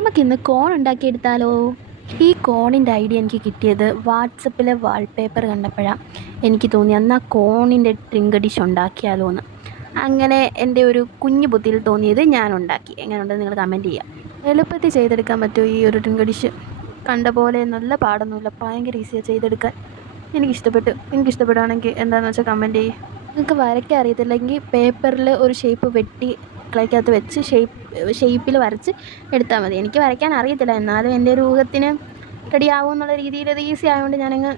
നമുക്കിന്ന് കോൺ ഉണ്ടാക്കിയെടുത്താലോ? ഈ കോണിൻ്റെ ഐഡിയ എനിക്ക് കിട്ടിയത് വാട്സപ്പിലെ വാൾപേപ്പർ കണ്ടപ്പോഴാണ്. എനിക്ക് തോന്നി എന്നാൽ കോണിൻ്റെ ഡ്രിങ്ക് ഡിഷ് ഉണ്ടാക്കിയാലോ എന്ന്. അങ്ങനെ എൻ്റെ ഒരു കുഞ്ഞു ബുദ്ധിയിൽ തോന്നിയത് ഞാൻ ഉണ്ടാക്കി. എങ്ങനെയുണ്ടെന്ന് നിങ്ങൾ കമൻറ്റ് ചെയ്യുക. എളുപ്പത്തിൽ ചെയ്തെടുക്കാൻ പറ്റുമോ ഈ ഒരു ഡ്രിങ്ക് ഡിഷ്? കണ്ട പോലെ നല്ല പാടൊന്നുമില്ല, ഭയങ്കര ഈസിയാണ് ചെയ്തെടുക്കാൻ. എനിക്കിഷ്ടപ്പെട്ടു. എനിക്കിഷ്ടപ്പെടുകയാണെങ്കിൽ എന്താണെന്ന് വെച്ചാൽ കമൻറ്റ് ചെയ്യും. നിങ്ങൾക്ക് വരയ്ക്കാൻ അറിയത്തില്ലെങ്കിൽ പേപ്പറിൽ ഒരു ഷേപ്പ് വെട്ടി ക്ലേക്കകത്ത് വെച്ച് ഷേപ്പിൽ വരച്ച് എടുത്താൽ മതി. എനിക്ക് വരയ്ക്കാൻ അറിയത്തില്ല, എന്നാലും എൻ്റെ ഒരു ഊഹത്തിന് റെഡി ആവും എന്നുള്ള രീതിയിൽ അത് ഈസി ആയതുകൊണ്ട് ഞാനങ്ങ്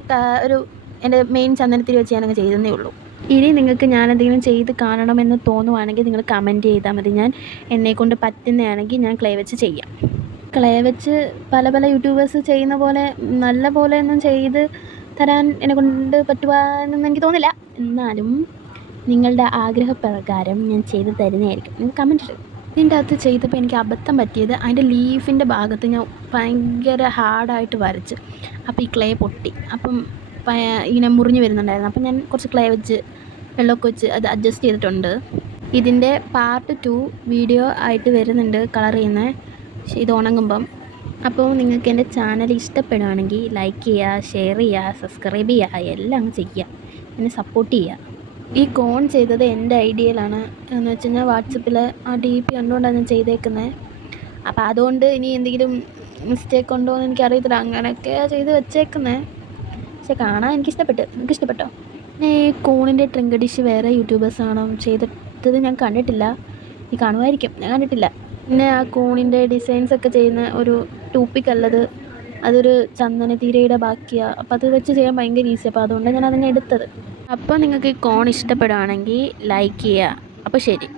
എൻ്റെ മെയിൻ ചന്ദനത്തിരി വെച്ച് ഞാനങ്ങ് ചെയ്തതേ ഉള്ളൂ. ഇനി നിങ്ങൾക്ക് ഞാൻ എന്തെങ്കിലും ചെയ്ത് കാണണമെന്ന് തോന്നുവാണെങ്കിൽ നിങ്ങൾ കമൻറ്റ് ചെയ്താൽ മതി. ഞാൻ എന്നെക്കൊണ്ട് പറ്റുന്നതാണെങ്കിൽ ഞാൻ ക്ലേ വെച്ച് ചെയ്യാം. ക്ലേ വെച്ച് പല പല യൂട്യൂബേഴ്സ് ചെയ്യുന്ന പോലെ നല്ല പോലെ ഒന്നും ചെയ്ത് തരാൻ എന്നെക്കൊണ്ട് പറ്റുവാനൊന്നും എനിക്ക് തോന്നില്ല. എന്നാലും നിങ്ങളുടെ ആഗ്രഹപ്രകാരം ഞാൻ ചെയ്ത് തരുന്നതായിരിക്കും. നിങ്ങൾ കമൻറ്റ് ഇടും. ഇതിൻ്റെ അകത്ത് ചെയ്തപ്പോൾ എനിക്ക് അബദ്ധം പറ്റിയത് അതിൻ്റെ ലീഫിൻ്റെ ഭാഗത്ത് ഞാൻ ഭയങ്കര ഹാർഡായിട്ട് വരച്ച്. അപ്പോൾ ഈ ക്ലേ പൊട്ടി. അപ്പം ഇങ്ങനെ മുറിഞ്ഞ് വരുന്നുണ്ടായിരുന്നു. അപ്പം ഞാൻ കുറച്ച് ക്ലേ വെച്ച് വെള്ളമൊക്കെ വെച്ച് അത് അഡ്ജസ്റ്റ് ചെയ്തിട്ടുണ്ട്. ഇതിൻ്റെ പാർട്ട് 2 വീഡിയോ ആയിട്ട് വരുന്നുണ്ട്, കളർ ചെയ്യുന്നത്. ഇത് ഉണങ്ങുമ്പം. അപ്പോൾ നിങ്ങൾക്ക് എൻ്റെ ചാനൽ ഇഷ്ടപ്പെടുകയാണെങ്കിൽ ലൈക്ക് ചെയ്യുക, ഷെയർ ചെയ്യുക, സബ്സ്ക്രൈബ് ചെയ്യുക, എല്ലാം അങ്ങ് ചെയ്യുക. എന്നെ സപ്പോർട്ട് ചെയ്യുക. ഈ കോൺ ചെയ്തത് എൻ്റെ ഐഡിയയിലാണ്. എന്ന് വെച്ച് കഴിഞ്ഞാൽ വാട്സപ്പിൽ ആ DP കണ്ടുകൊണ്ടാണ് ഞാൻ ചെയ്തേക്കുന്നത്. അപ്പോൾ അതുകൊണ്ട് ഇനി എന്തെങ്കിലും മിസ്റ്റേക്ക് ഉണ്ടോ എന്ന് എനിക്കറിയത്തില്ല. അങ്ങനെയൊക്കെയാണ് ചെയ്ത് വെച്ചേക്കുന്നത്. പക്ഷെ കാണാൻ എനിക്കിഷ്ടപ്പെട്ടു. എനിക്കിഷ്ടപ്പെട്ടോ? പിന്നെ ഈ കോണിൻ്റെ ഡ്രിങ്ക് ഡിഷ് വേറെ യൂട്യൂബേഴ്സാണോ ചെയ്തിട്ടത് ഞാൻ കണ്ടിട്ടില്ല. ഈ കാണുമായിരിക്കും, ഞാൻ കണ്ടിട്ടില്ല. പിന്നെ ആ കോണിൻ്റെ ഡിസൈൻസൊക്കെ ചെയ്യുന്ന ഒരു ടൂപ്പിക്കല്ലത്, അതൊരു ചന്ദനത്തിരയുടെ ബാക്കിയാണ്. അപ്പോൾ അത് വെച്ച് ചെയ്യാൻ ഭയങ്കര ഈസി. അപ്പോൾ അതുകൊണ്ടാണ് ഞാൻ അതിനെ എടുത്തത്. അപ്പോൾ നിങ്ങൾക്ക് ഈ കോൺ ഇഷ്ടപ്പെടുകയാണെങ്കിൽ ലൈക്ക് ചെയ്യുക. അപ്പോൾ ശരി.